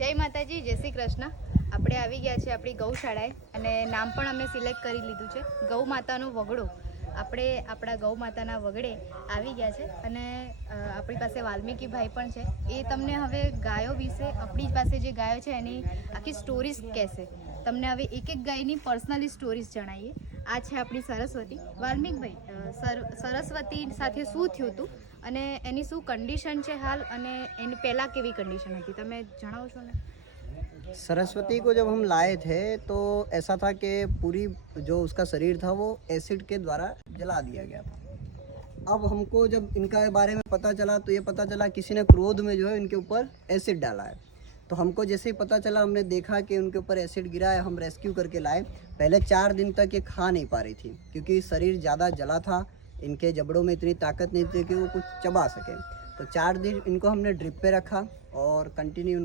જય માતાજી, જય શ્રી કૃષ્ણ. આપણે આવી ગયા છે આપણી ગૌશાળાએ અને નામ પણ અમે સિલેક્ટ કરી લીધું છે ગૌ માતાનો વગડો. આપણે આપણા ગૌ માતાના વગડે આવી ગયા છે અને આપણી પાસે વાલ્મીકીભાઈ પણ છે. એ તમને હવે ગાયો વિશે, આપણી પાસે જે ગાયો છે એની આખી સ્ટોરીઝ કહેશે. તમને હવે એક એક ગાયની પર્સનલી સ્ટોરીઝ જણાવીએ. આ છે આપણી સરસ્વતી. વાલ્મીકભાઈ, સરસ્વતી સાથે શું થયું હતું અને એની શું કંડીશન છે હાલ, અને એની પહેલાં કેવી કંડીશન હતી, તમે જણાવશો ને? सरस्वती को जब हम लाए थे तो ऐसा था कि पूरी जो उसका शरीर था वो एसिड के द्वारा जला दिया गया था। अब हमको जब इनका बारे में पता चला तो ये पता चला किसी ने क्रोध में जो है इनके ऊपर एसिड डाला है। तो हमको जैसे ही पता चला, हमने देखा कि उनके ऊपर एसिड गिरा है, हम रेस्क्यू करके लाए। पहले 4 दिन तक ये खा नहीं पा रही थी क्योंकि शरीर ज़्यादा जला था, इनके जबड़ों में इतनी ताकत नहीं थी कि वो कुछ चबा सके। तो 4 दिन इनको हमने ड्रिप पे रखा और कंटिन्यू